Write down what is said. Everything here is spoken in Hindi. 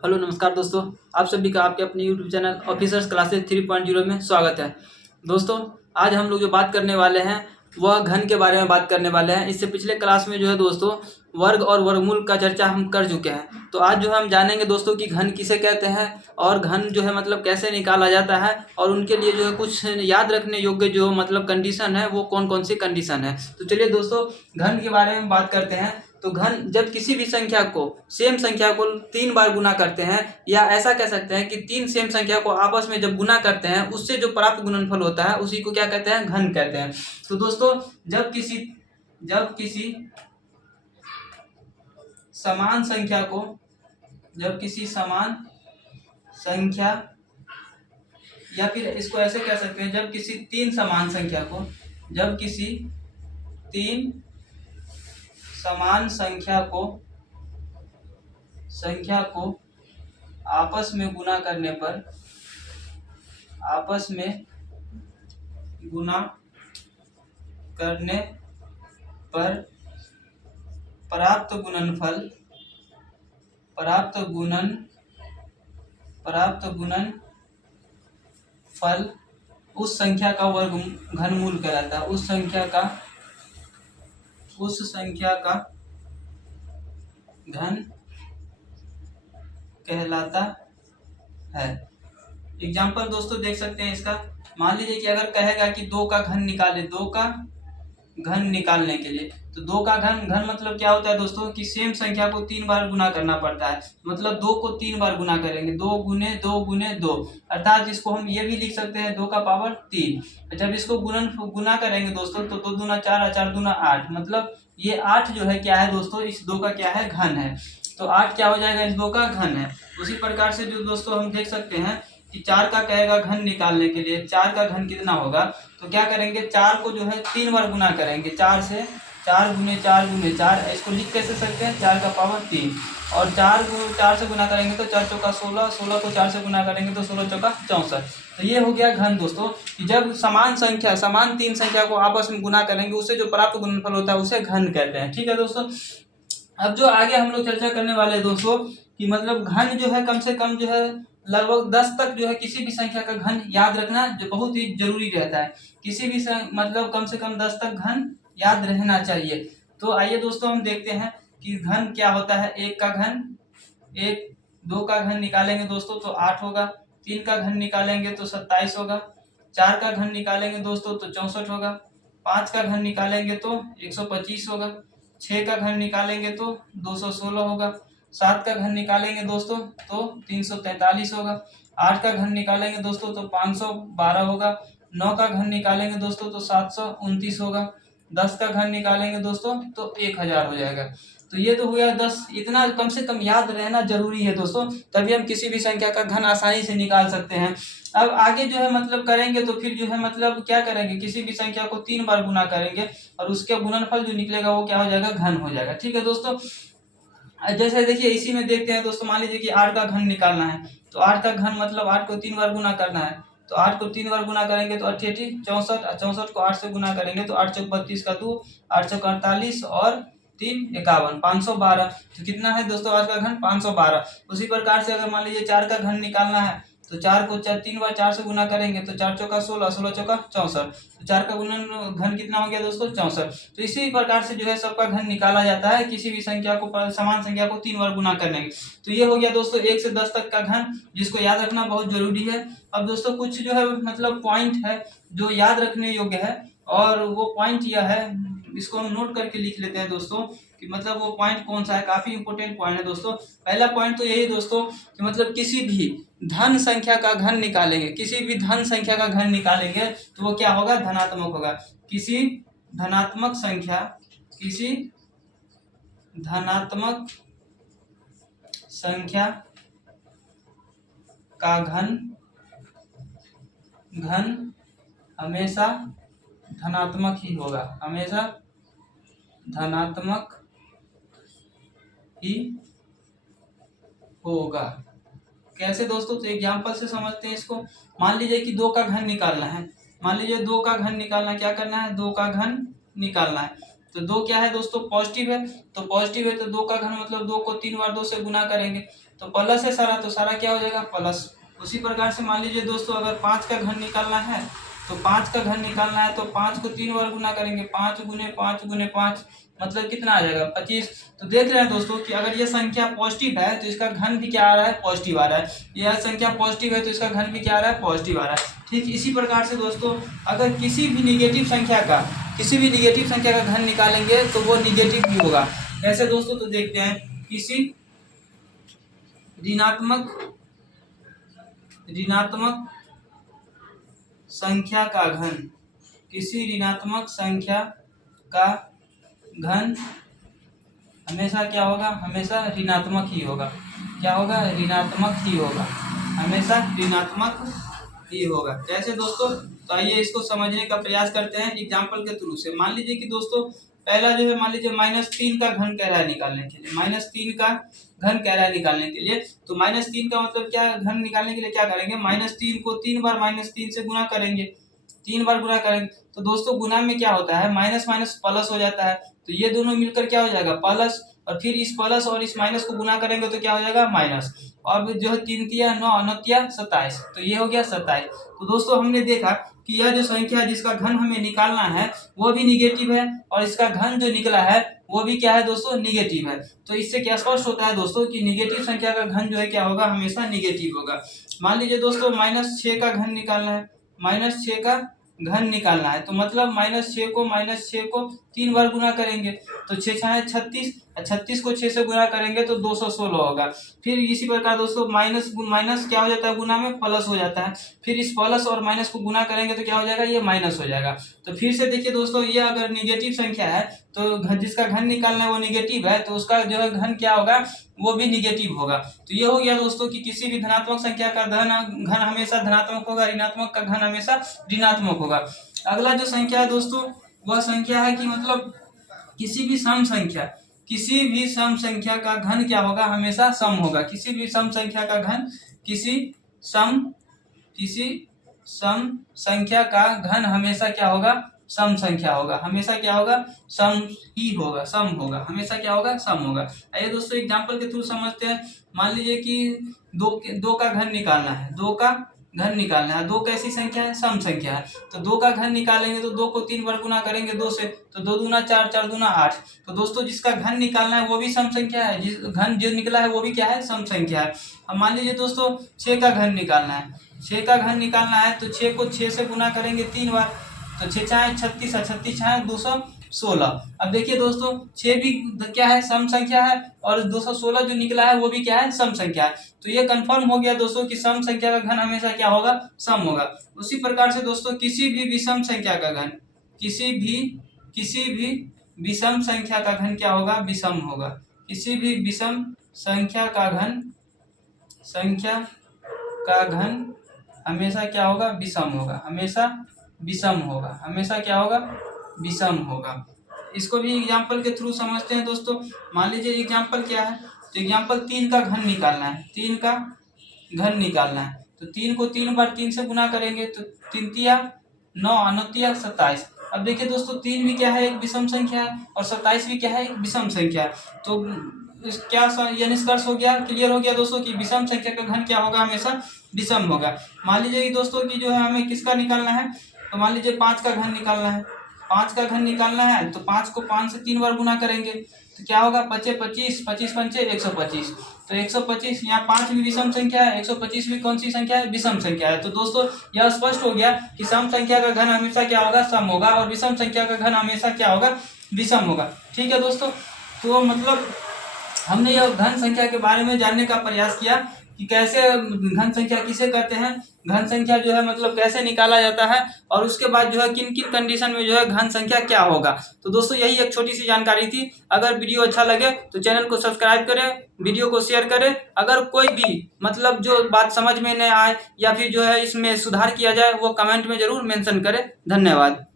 हेलो नमस्कार दोस्तों। आप सभी का आपके अपने यूट्यूब चैनल ऑफिसर्स क्लासेस 3.0 में स्वागत है। दोस्तों, आज हम लोग जो बात करने वाले हैं वह घन के बारे में बात करने वाले हैं। इससे पिछले क्लास में जो है दोस्तों वर्ग और वर्गमूल का चर्चा हम कर चुके हैं। तो आज जो हम जानेंगे दोस्तों कि घन किसे कहते हैं और घन जो है मतलब कैसे निकाला जाता है और उनके लिए जो है कुछ याद रखने योग्य जो मतलब कंडीशन है वो कौन कौन सी कंडीशन है। तो चलिए दोस्तों घन के बारे में बात करते हैं। तो घन जब किसी भी संख्या को सेम संख्या को 3 बार गुना करते हैं, या ऐसा कह सकते हैं कि 3 सेम संख्या को आपस में जब गुना करते हैं उससे जो प्राप्त गुणनफल होता है उसी को क्या कहते हैं, घन कहते हैं। तो दोस्तों जब किसी समान संख्या को जब किसी समान संख्या, या फिर इसको ऐसे कह सकते हैं जब किसी तीन समान संख्या को जब किसी तीन समान संख्या को आपस में गुना करने पर प्राप्त गुणनफल उस संख्या का वर्ग घनमूल कहलाता है। उस संख्या का घन कहलाता है। एग्जाम्पल दोस्तों देख सकते हैं इसका। मान लीजिए कि अगर कहेगा कि 2 का घन निकाले, 2 का घन निकालने के लिए, तो 2 का घन मतलब क्या होता है दोस्तों कि सेम संख्या को 3 बार गुना करना पड़ता है। मतलब 2 को 3 बार गुना करेंगे, 2 गुने 2 गुने 2, अर्थात इसको हम ये भी लिख सकते हैं 2 का पावर 3। जब इसको गुना करेंगे दोस्तों तो 2 दूना 4 और 4 दूना 8, मतलब ये 8 जो है क्या है दोस्तों, इस 2 का क्या है, घन है। तो 8 क्या हो जाएगा, इस 2 का घन है। उसी प्रकार से जो दोस्तों हम देख सकते हैं कि 4 का कहेगा घन निकालने के लिए, 4 का घन कितना होगा, तो क्या करेंगे 4 को जो है 3 बार गुना करेंगे। 4 से 4 गुने 4 गुने 4, इसको लिख कैसे सकते हैं, 4 का पावर 3। और 4 से गुना करेंगे तो 4 चौका 16, 16 को 4 से गुना करेंगे तो 16 चौका 64। तो ये हो गया घन दोस्तों कि जब समान तीन संख्या को आपस में गुना करेंगे उससे जो प्राप्त गुणनफल होता है उसे घन कहते हैं। ठीक है दोस्तों। अब जो आगे हम लोग चर्चा करने वाले हैं दोस्तों कि मतलब घन जो है कम से कम जो है लगभग 10 तक जो है किसी भी संख्या का घन याद रखना जो बहुत ही जरूरी रहता है। किसी भी मतलब कम से कम 10 तक घन याद रहना चाहिए। तो आइए दोस्तों हम देखते हैं कि घन क्या होता है। 1 का घन 1, 2 का घन निकालेंगे दोस्तों तो 8 होगा, 3 का घन निकालेंगे तो 27 होगा, 4 का घन निकालेंगे दोस्तों तो 64 होगा, 5 का घन निकालेंगे तो 125 होगा, 6 का घन निकालेंगे तो 216 होगा, 7 का घन निकालेंगे दोस्तों तो 343 होगा, 8 का घन निकालेंगे दोस्तों तो 512 होगा, 9 का घन निकालेंगे दोस्तों तो 729 होगा, 10 का घन निकालेंगे दोस्तों तो 1000 हो जाएगा। तो ये तो हो गया 10। इतना कम से कम याद रहना जरूरी है दोस्तों, तभी हम किसी भी संख्या का घन आसानी से निकाल सकते हैं। अब आगे जो है मतलब करेंगे तो फिर जो है मतलब क्या करेंगे, किसी भी संख्या को 3 बार गुना करेंगे और उसके गुणनफल जो निकलेगा वो क्या हो जाएगा, घन हो जाएगा। ठीक है दोस्तों। जैसे देखिए इसी में देखते हैं दोस्तों, मान लीजिए कि 8 का घन निकालना है, तो 8 का घन मतलब 8 को 3 बार गुना करना है। तो 8 को 3 बार गुना करेंगे तो 8 64, 64 को 8 से गुना करेंगे तो 8 चौक 32 का 2, 8 चौक 48 और 3 51, 512। तो कितना है दोस्तों आज का घन, 512। उसी प्रकार से अगर मान लीजिए 4 का घन निकालना है तो 4 को 3 बार 4 से गुना करेंगे तो 4 चौका 16, 16 चौका 64। तो 4 का घन कितना हो गया दोस्तों, 64। तो इसी प्रकार से जो है सबका घन निकाला जाता है किसी भी संख्या को समान संख्या को 3 बार गुना करने के। तो ये हो गया दोस्तों 1 से 10 तक का घन, जिसको याद रखना बहुत जरूरी है। अब दोस्तों कुछ जो है मतलब पॉइंट है जो याद रखने योग्य है, और वो पॉइंट यह है, इसको हम नोट करके लिख लेते हैं दोस्तों कि मतलब वो पॉइंट कौन सा है। काफी इंपोर्टेंट पॉइंट है दोस्तों। पहला पॉइंट तो यही दोस्तों कि मतलब किसी भी धन संख्या का घन निकालेंगे, किसी भी धन संख्या का घन निकालेंगे तो वो क्या होगा, धनात्मक होगा। किसी धनात्मक संख्या का घन हमेशा धनात्मक ही होगा, हमेशा धनात्मक ही होगा। कैसे दोस्तों, तो एग्जांपल से समझते हैं इसको। मान लीजिए कि 2 का घन निकालना है, मान लीजिए 2 का घन निकालना, क्या करना है, 2 का घन निकालना है। तो 2 क्या है दोस्तों, पॉजिटिव है। तो पॉजिटिव है तो 2 का घन मतलब 2 को 3 बार 2 से गुना करेंगे तो प्लस है सारा, तो सारा क्या हो जाएगा प्लस। उसी प्रकार से मान लीजिए दोस्तों अगर 5 का घन निकालना है, तो 5 का घन निकालना है तो 5 को 3 बार गुना करेंगे, 5 गुने 5 गुने 5 मतलब कितना आ जाएगा 25। तो देख रहे हैं दोस्तों कि अगर ये संख्या पॉजिटिव है तो इसका घन भी क्या आ रहा है पॉजिटिव आ रहा है, यह संख्या पॉजिटिव है तो इसका घन भी क्या आ रहा है पॉजिटिव आ रहा है। ठीक इसी प्रकार से दोस्तों अगर किसी भी निगेटिव संख्या का घन निकालेंगे तो वो निगेटिव भी होगा। कैसे दोस्तों, तो देखते हैं किसी ऋणात्मक संख्या का घन, किसी ऋणात्मक संख्या का घन हमेशा क्या होगा, हमेशा ऋणात्मक ही होगा। क्या होगा, ऋणात्मक ही होगा, हमेशा ऋणात्मक ही होगा। कैसे दोस्तों, तो आइए इसको समझने का प्रयास करते हैं एग्जाम्पल के थ्रू से। मान लीजिए कि दोस्तों पहला जो है मान लीजिए -3 का घन कह रहा है निकालने के लिए, -3 का घन कह रहा है निकालने के लिए। तो -3 का मतलब क्या, घन निकालने के लिए क्या करेंगे, -3 को 3 बार -3 से गुना करेंगे, 3 बार गुना करेंगे। तो दोस्तों गुना में क्या होता है, माइनस माइनस प्लस हो जाता है, तो ये दोनों मिलकर क्या हो जाएगा प्लस, और फिर इस प्लस और इस माइनस को गुना करेंगे तो क्या हो जाएगा माइनस। और जो है 3 तिया 9 9 तिया 27, तो ये हो गया 27। तो दोस्तों हमने देखा कि यह जो संख्या है जिसका घन हमें निकालना है वो भी निगेटिव है, और इसका घन जो निकला है वो भी क्या है दोस्तों निगेटिव है। तो इससे क्या स्पष्ट होता है दोस्तों कि निगेटिव संख्या का घन जो है क्या होगा, हमेशा निगेटिव होगा। मान लीजिए दोस्तों -6 का घन निकालना है, -6 का घन निकालना है, तो मतलब -6 को 3 बार गुना करेंगे तो 6 छाए 36, 36 को 6 से गुना करेंगे तो 216 होगा। फिर इसी प्रकार दोस्तों माइनस क्या हो जाता है, गुना में प्लस हो जाता है, फिर इस प्लस और माइनस को गुना करेंगे तो क्या हो जाएगा, ये माइनस हो जाएगा। तो फिर से देखिए दोस्तों ये अगर निगेटिव संख्या है तो जिसका घन निकालना है वो निगेटिव है, तो उसका जो है घन क्या होगा, वो भी निगेटिव होगा। तो ये हो गया दोस्तों कि किसी भी धनात्मक संख्या का घन हमेशा धनात्मक होगा, ऋणात्मक का घन हमेशा ऋणात्मक होगा। अगला जो संख्या है दोस्तों वह संख्या है कि मतलब किसी भी सम संख्या का घन क्या होगा, हमेशा सम होगा। किसी भी सम संख्या का घन, किसी सम संख्या का घन हमेशा क्या होगा, सम संख्या होगा, हमेशा क्या होगा, सम ही होगा, सम होगा, हमेशा क्या होगा, सम होगा। आइए दोस्तों एग्जांपल के थ्रू समझते हैं। मान लीजिए कि दो का घन निकालना है, दो कैसी संख्या है, सम संख्या है। तो 2 का घन निकालेंगे तो 2 को 3 बार गुना करेंगे 2 से, तो 2 दूना 4, 4 दूना 8। तो दोस्तों जिसका घन निकालना है वो भी सम संख्या है, जिस घन जो निकला है वो भी क्या है, सम संख्या है। अब मान लीजिए दोस्तों 6 का घन निकालना है, 6 का घन निकालना है तो 6 को 6 से गुना करेंगे 3 बार, तो 6 छाए 36, 36 छाए 216। अब देखिए दोस्तों 6 भी क्या है, सम संख्या है, और 216 जो निकला है वो भी क्या है, सम संख्या है। तो ये कंफर्म हो गया दोस्तों कि सम संख्या का घन हमेशा क्या होगा, सम होगा। उसी प्रकार से दोस्तों किसी भी विषम संख्या का घन, किसी भी विषम संख्या का घन क्या होगा, विषम होगा। किसी भी विषम संख्या का घन हमेशा क्या होगा, विषम होगा, हमेशा विषम होगा, हमेशा क्या होगा, विषम होगा। इसको भी एग्जाम्पल के थ्रू समझते हैं दोस्तों। मान लीजिए एग्जाम्पल क्या है, तो एग्जाम्पल 3 का घन निकालना है, 3 का घन निकालना है। तो 3 को 3 बार 3 से गुना करेंगे तो 3 तिया 9, 9 तिया 27। अब देखिए दोस्तों 3 भी क्या है, एक विषम संख्या है, और 27 भी क्या है, एक विषम संख्या है। तो क्या यह निष्कर्ष हो गया, क्लियर हो गया दोस्तों कि विषम संख्या का घन क्या होगा, हमेशा विषम होगा। मान लीजिए कि दोस्तों कि जो है हमें किसका निकालना है, तो मान लीजिए 5 का घन निकालना है, 5 का घन निकालना है तो 5 को 5 से 3 बार गुना करेंगे तो क्या होगा, 25 25 25 पंचे 125। तो 125 यहाँ 5 भी विषम संख्या है, 125 भी कौन सी संख्या है, विषम संख्या है। तो दोस्तों यह स्पष्ट हो गया कि सम संख्या का घन हमेशा क्या होगा, सम होगा, और विषम संख्या का घन हमेशा क्या होगा, विषम होगा। ठीक है दोस्तों, तो मतलब हमने यह घन संख्या के बारे में जानने का प्रयास किया कि कैसे घन संख्या किसे कहते हैं, घन संख्या जो है मतलब कैसे निकाला जाता है, और उसके बाद जो है किन किन कंडीशन में जो है घन संख्या क्या होगा। तो दोस्तों यही एक छोटी सी जानकारी थी। अगर वीडियो अच्छा लगे तो चैनल को सब्सक्राइब करें, वीडियो को शेयर करें। अगर कोई भी मतलब जो बात समझ में नहीं आए या फिर जो है इसमें सुधार किया जाए वो कमेंट में जरूर मेंशन करें। धन्यवाद।